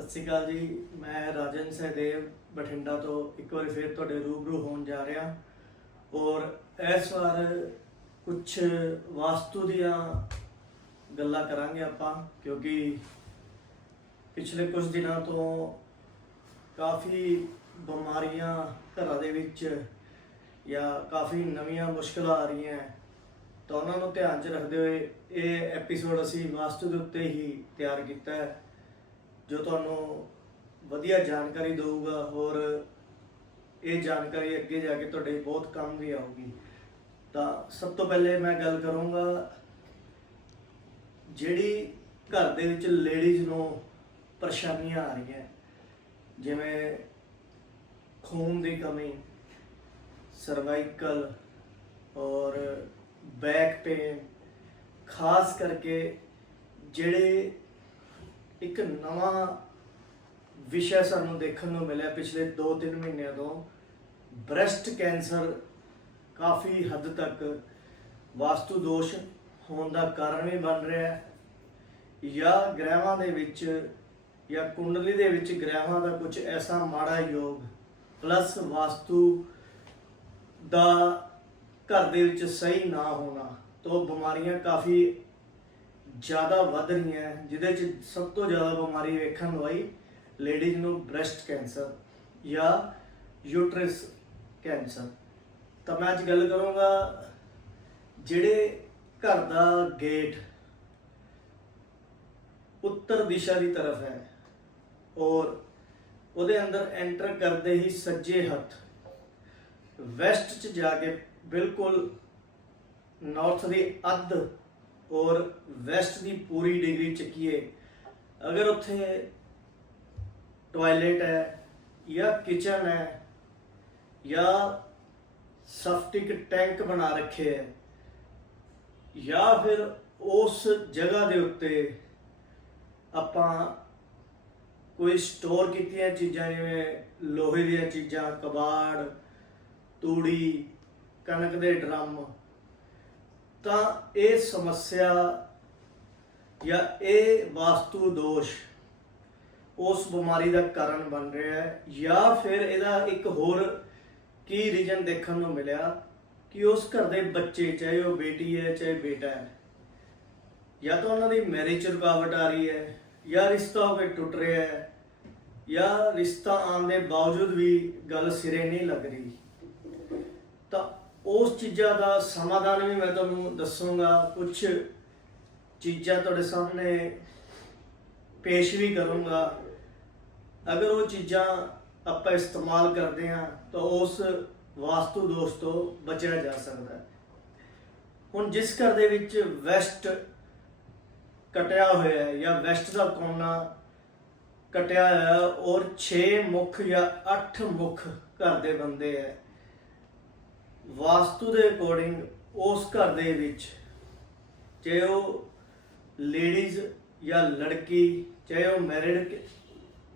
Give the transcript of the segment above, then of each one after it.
ਸਤਿ ਸ਼੍ਰੀ ਅਕਾਲ ਜੀ, ਮੈਂ ਰਾਜਨ ਸਹਿਦੇਵ, ਬਠਿੰਡਾ ਤੋਂ ਇੱਕ ਵਾਰੀ ਫਿਰ ਤੁਹਾਡੇ ਰੂਬਰੂ ਹੋਣ ਜਾ ਰਿਹਾ। ਔਰ ਇਸ ਵਾਰ ਕੁਝ ਵਾਸਤੂ ਦੀਆਂ ਗੱਲਾਂ ਕਰਾਂਗੇ ਆਪਾਂ, ਕਿਉਂਕਿ ਪਿਛਲੇ ਕੁਝ ਦਿਨਾਂ ਤੋਂ ਕਾਫੀ ਬਿਮਾਰੀਆਂ ਘਰਾਂ ਦੇ ਵਿੱਚ ਜਾਂ ਕਾਫੀ ਨਵੀਆਂ ਮੁਸ਼ਕਲਾਂ ਆ ਰਹੀਆਂ ਤਾਂ ਉਹਨਾਂ ਨੂੰ ਧਿਆਨ 'ਚ ਰੱਖਦੇ ਹੋਏ ਇਹ ਐਪੀਸੋਡ ਅਸੀਂ ਵਾਸਤੂ ਦੇ ਉੱਤੇ ਹੀ ਤਿਆਰ ਕੀਤਾ ਹੈ। ਜੋ ਤੁਹਾਨੂੰ ਵਧੀਆ ਜਾਣਕਾਰੀ ਦੇਊਗਾ, ਹੋਰ ਇਹ ਜਾਣਕਾਰੀ ਅੱਗੇ ਜਾ ਕੇ ਤੁਹਾਡੇ ਬਹੁਤ ਕੰਮ ਵੀ ਆਊਗੀ। ਤਾਂ ਸਭ ਤੋਂ ਪਹਿਲੇ ਮੈਂ ਗੱਲ ਕਰੂੰਗਾ, ਜਿਹੜੀ ਘਰ ਦੇ ਵਿੱਚ ਲੇਡੀਜ਼ ਨੂੰ ਪਰੇਸ਼ਾਨੀਆਂ ਆ ਰਹੀਆਂ, ਜਿਵੇਂ ਖੂਨ ਦੀ ਕਮੀ ਸਰਵਾਈਕਲ ਔਰ ਬੈਕ ਪੇਨ ਖਾਸ ਕਰਕੇ ਜਿਹੜੇ ਇੱਕ ਨਵਾਂ ਵਿਸ਼ਾ ਸਾਨੂੰ ਦੇਖਣ ਨੂੰ ਮਿਲਿਆ ਪਿਛਲੇ 2-3 ਮਹੀਨਿਆਂ ਤੋਂ। ਬ੍ਰੈਸਟ ਕੈਂਸਰ ਕਾਫੀ ਹੱਦ ਤੱਕ ਵਾਸਤੂ ਦੋਸ਼ ਹੋਣ ਦਾ ਕਾਰਨ ਵੀ ਬਣ ਰਿਹਾ ਹੈ। ਜਾਂ ਗ੍ਰਹਿਵਾਂ ਦੇ ਵਿੱਚ ਜਾਂ ਕੁੰਡਲੀ ਦੇ ਵਿੱਚ ਗ੍ਰਹਿਵਾਂ ਦਾ ਕੁਝ ਐਸਾ ਮਾੜਾ ਯੋਗ ਪਲੱਸ ਵਾਸਤੂ ਦਾ ਘਰ ਦੇ ਵਿੱਚ ਸਹੀ ਨਾ ਹੋਣਾ, ਤੋਂ ਬਿਮਾਰੀਆਂ ਕਾਫੀ ਜ਼ਿਆਦਾ ਵੱਧ ਰਹੀਆਂ ਹੈ, ਜਿਹਦੇ ਚ ਸਭ ਤੋਂ ਜ਼ਿਆਦਾ ਬਿਮਾਰੀ ਵੇਖਣ ਨੂੰ ਆਈ ਲੇਡੀਜ਼ ਨੂੰ ਬ੍ਰੈਸਟ ਕੈਂਸਰ ਜਾਂ ਯੂਟਰਸ ਕੈਂਸਰ ਤਾਂ ਮੈਂ ਅੱਜ ਗੱਲ ਕਰੂੰਗਾ ਜਿਹੜੇ ਘਰ ਦਾ ਗੇਟ ਉੱਤਰ ਦਿਸ਼ਾ ਦੀ ਤਰਫ ਹੈ ਔਰ ਉਹਦੇ ਅੰਦਰ ਐਂਟਰ ਕਰਦੇ ਹੀ ਸੱਜੇ ਹੱਥ। ਵੈਸਟ ਚ ਜਾ ਕੇ ਬਿਲਕੁਲ ਨਾਰਥ ਦੀ ਅੱਧ ਔਰ ਵੈਸਟ ਦੀ ਪੂਰੀ ਡਿਗਰੀ ਚੱਕੀਏ, ਅਗਰ ਉੱਥੇ ਟਾਇਲਟ ਹੈ ਜਾਂ ਕਿਚਨ ਹੈ ਜਾਂ ਸਫਟਿਕ ਟੈਂਕ ਬਣਾ ਰੱਖੇ ਹੈ ਜਾਂ ਫਿਰ ਉਸ ਜਗ੍ਹਾ ਦੇ ਉੱਤੇ ਆਪਾਂ ਕੋਈ ਸਟੋਰ ਕੀਤੀਆਂ ਚੀਜ਼ਾਂ ਜਿਵੇਂ ਲੋਹੇ ਦੀਆਂ ਚੀਜ਼ਾਂ, ਕਬਾੜ, ਤੂੜੀ, ਕਣਕ ਦੇ ਡਰਮ ਤਾਂ ਇਹ ਸਮੱਸਿਆ ਜਾਂ ਇਹ ਵਾਸਤੂ ਦੋਸ਼ ਉਸ ਬਿਮਾਰੀ ਦਾ ਕਾਰਨ ਬਣ ਰਿਹਾ ਹੈ ਜਾਂ ਫਿਰ ਇਹਦਾ ਇੱਕ ਹੋਰ ਕੀ ਰੀਜਨ ਦੇਖਣ ਨੂੰ ਮਿਲਿਆ ਕਿ ਉਸ ਘਰ ਦੇ ਬੱਚੇ, ਚਾਹੇ ਉਹ ਬੇਟੀ ਹੈ, ਚਾਹੇ ਬੇਟਾ ਹੈ, ਜਾਂ ਤਾਂ ਉਹਨਾਂ ਦੀ ਮੈਰਿਜ ਚ ਰੁਕਾਵਟ ਆ ਰਹੀ ਹੈ, ਜਾਂ ਰਿਸ਼ਤਾ ਹੋ ਕੇ ਟੁੱਟ ਰਿਹਾ ਹੈ, ਜਾਂ ਰਿਸ਼ਤਾ ਆਉਣ ਦੇ ਬਾਵਜੂਦ ਵੀ ਗੱਲ ਸਿਰੇ ਨਹੀਂ ਲੱਗ ਰਹੀ, ਤਾਂ ਉਸ ਚੀਜ਼ਾਂ ਦਾ ਸਮਾਧਾਨ ਵੀ ਮੈਂ ਤੁਹਾਨੂੰ ਦੱਸੂਗਾ। ਕੁਝ ਚੀਜ਼ਾਂ ਤੁਹਾਡੇ ਸਾਹਮਣੇ ਪੇਸ਼ ਵੀ ਕਰੂੰਗਾ। ਅਗਰ ਉਹ ਚੀਜ਼ਾਂ ਆਪਾਂ ਇਸਤੇਮਾਲ ਕਰਦੇ ਹਾਂ, ਤਾਂ ਉਸ ਵਾਸਤੂ ਦੋਸ਼ ਤੋਂ ਬਚਿਆ ਜਾ ਸਕਦਾ ਹੈ। ਹੁਣ ਜਿਸ ਘਰ ਦੇ ਵਿੱਚ ਵੈਸਟ ਕਟਿਆ ਹੋਇਆ ਹੈ ਜਾਂ ਵੈਸਟ ਦਾ ਕੋਨਾ ਕਟਿਆ ਹੋਇਆ ਔਰ 6 ਮੁੱਖ ਜਾਂ 8 ਮੁੱਖ ਘਰ ਦੇ ਬੰਦੇ ਹੈ ਵਾਸਤੂ ਦੇ ਅਕੋਰਡਿੰਗ ਉਸ ਘਰ ਦੇ ਵਿੱਚ, ਚਾਹੇ ਉਹ ਲੇਡੀਜ਼ ਜਾਂ ਲੜਕੀ, ਚਾਹੇ ਉਹ ਮੈਰਿਡ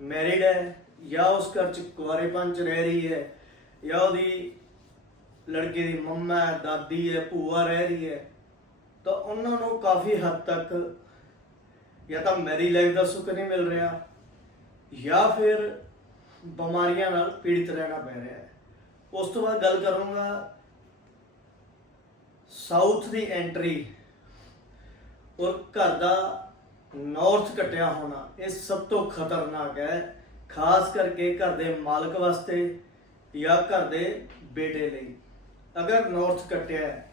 ਮੈਰਿਡ ਹੈ ਜਾਂ ਉਸ ਘਰ ਚ ਕੁਆਰੇਪਨ ਚ ਰਹਿ ਰਹੀ ਹੈ ਜਾਂ ਉਹਦੀ ਲੜਕੇ ਦੀ ਮੰਮਾ ਹੈ, ਦਾਦੀ ਹੈ, ਭੂਆ ਰਹਿ ਰਹੀ ਹੈ, ਤਾਂ ਉਹਨਾਂ ਨੂੰ ਕਾਫੀ ਹੱਦ ਤੱਕ ਜਾਂ ਤਾਂ ਮੈਰੀ ਲਾਈਫ ਦਾ ਸੁੱਖ ਨਹੀਂ ਮਿਲ ਰਿਹਾ ਜਾਂ ਫਿਰ ਬਿਮਾਰੀਆਂ ਨਾਲ ਪੀੜਿਤ ਰਹਿਣਾ ਪੈ ਰਿਹਾ ਹੈ। ਉਸ ਤੋਂ ਬਾਅਦ ਗੱਲ ਕਰੂੰਗਾ ਸਾਊਥ ਦੀ ਐਂਟਰੀ ਔਰ ਘਰ ਦਾ ਨਾਰਥ ਕਟਿਆ ਹੋਣਾ, ਇਹ ਸਭ ਤੋਂ ਖਤਰਨਾਕ ਹੈ, ਖਾਸ ਕਰਕੇ ਘਰ ਦੇ ਮਾਲਕ ਵਾਸਤੇ ਜਾਂ ਘਰ ਦੇ ਬੇਟੇ ਲਈ। ਅਗਰ ਨਾਰਥ ਕਟਿਆ ਹੈ,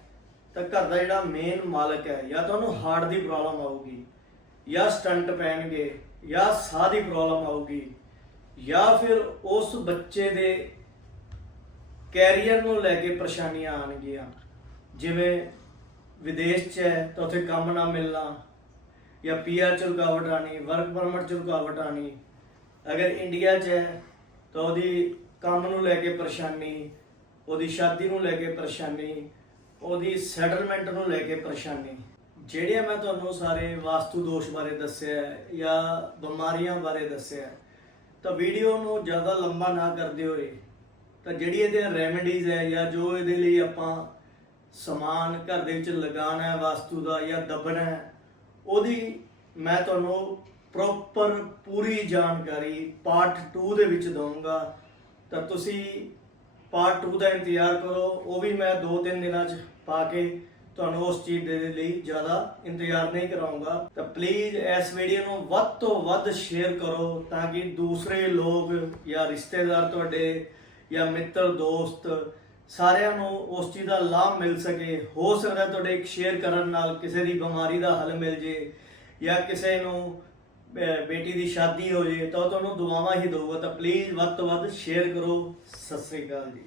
ਤਾਂ ਘਰ ਦਾ ਜਿਹੜਾ ਮੇਨ ਮਾਲਕ ਹੈ, ਜਾਂ ਤੁਹਾਨੂੰ ਹਾਰਟ ਦੀ ਪ੍ਰੋਬਲਮ ਆਊਗੀ, ਜਾਂ ਸਟੰਟ ਪੈਣਗੇ, ਜਾਂ ਸਾਹ ਦੀ ਪ੍ਰੋਬਲਮ ਆਊਗੀ, ਜਾਂ ਫਿਰ ਉਸ ਬੱਚੇ ਦੇ ਕੈਰੀਅਰ ਨੂੰ ਲੈ ਕੇ ਪਰੇਸ਼ਾਨੀਆਂ ਆਣਗੀਆਂ ਜਿਵੇਂ ਵਿਦੇਸ਼ 'ਚ ਹੈ, ਤਾਂ ਉੱਥੇ ਕੰਮ ਨਾ ਮਿਲਣਾ, ਜਾਂ ਪੀਆਰ 'ਚ ਰੁਕਾਵਟ ਆਣੀ ਵਰਕ ਪਰਮਿਟ 'ਚ ਰੁਕਾਵਟ ਆਣੀ ਅਗਰ ਇੰਡੀਆ 'ਚ ਹੈ, ਤਾਂ ਉਹਦੀ ਕੰਮ ਨੂੰ ਲੈ ਕੇ ਪਰੇਸ਼ਾਨੀ, ਉਹਦੀ ਸ਼ਾਦੀ ਨੂੰ ਲੈ ਕੇ ਪਰੇਸ਼ਾਨੀ, ਉਹਦੀ ਸੈਟਲਮੈਂਟ ਨੂੰ ਲੈ ਕੇ ਪਰੇਸ਼ਾਨੀ। ਜਿਹੜੀਆਂ ਮੈਂ ਤੁਹਾਨੂੰ ਸਾਰੇ ਵਾਸਤੂ ਦੋਸ਼ ਬਾਰੇ ਦੱਸਿਆ ਜਾਂ ਬਿਮਾਰੀਆਂ ਬਾਰੇ ਦੱਸਿਆ ਤਾਂ ਵੀਡੀਓ ਨੂੰ ਜ਼ਿਆਦਾ ਲੰਬਾ ਨਾ ਕਰਦੇ ਹੋਏ, ਤਾਂ ਜਿਹੜੀ ਇਹਦੇ ਰੈਮੇਡੀਜ਼ ਹੈ ਜਾਂ ਜੋ ਇਹਦੇ ਲਈ ਆਪਾਂ ਸਮਾਨ ਘਰ ਦੇ ਵਿੱਚ ਲਗਾਉਣਾ ਹੈ, ਵਾਸਤੂ ਦਾ ਜਾਂ ਦੱਬਣਾ ਹੈ, ਉਹਦੀ ਮੈਂ ਤੁਹਾਨੂੰ ਪ੍ਰੋਪਰ ਪੂਰੀ ਜਾਣਕਾਰੀ ਪਾਰਟ 2 ਦੇ ਵਿੱਚ ਦਊਂਗਾ। ਤਾਂ ਤੁਸੀਂ ਪਾਰਟ 2 ਦਾ ਇੰਤਜ਼ਾਰ ਕਰੋ, ਉਹ ਵੀ ਮੈਂ 2-3 ਦਿਨਾਂ 'ਚ ਪਾ ਕੇ ਤੁਹਾਨੂੰ ਉਸ ਚੀਜ਼ ਦੇ ਲਈ ਜ਼ਿਆਦਾ ਇੰਤਜ਼ਾਰ ਨਹੀਂ ਕਰਾਉਂਗਾ ਤਾਂ ਪਲੀਜ਼ ਇਸ ਵੀਡੀਓ ਨੂੰ ਵੱਧ ਤੋਂ ਵੱਧ ਸ਼ੇਅਰ ਕਰੋ ਤਾਂ ਕਿ ਦੂਸਰੇ ਲੋਕ ਜਾਂ ਰਿਸ਼ਤੇਦਾਰ ਤੁਹਾਡੇ ਜਾਂ ਮਿੱਤਰ, ਦੋਸਤ ਸਾਰਿਆਂ ਨੂੰ ਉਸ ਚੀਜ਼ ਦਾ ਲਾਭ ਮਿਲ ਸਕੇ। ਹੋ ਸਕਦਾ ਤੁਹਾਡੇ ਇੱਕ ਸ਼ੇਅਰ ਕਰਨ ਨਾਲ ਕਿਸੇ ਦੀ ਬਿਮਾਰੀ ਦਾ ਹੱਲ ਮਿਲ ਜੇ ਜਾਂ ਕਿਸੇ ਨੂੰ ਬੇਟੀ ਦੀ ਸ਼ਾਦੀ ਹੋ ਜੇ, ਤਾਂ ਉਹ ਤੁਹਾਨੂੰ ਦੁਆਵਾਂ ਹੀ ਦਊਗਾ। ਤਾਂ ਪਲੀਜ਼ ਵੱਧ ਤੋਂ ਵੱਧ ਸ਼ੇਅਰ ਕਰੋ। ਸਤਿ ਸ੍ਰੀ ਅਕਾਲ ਜੀ।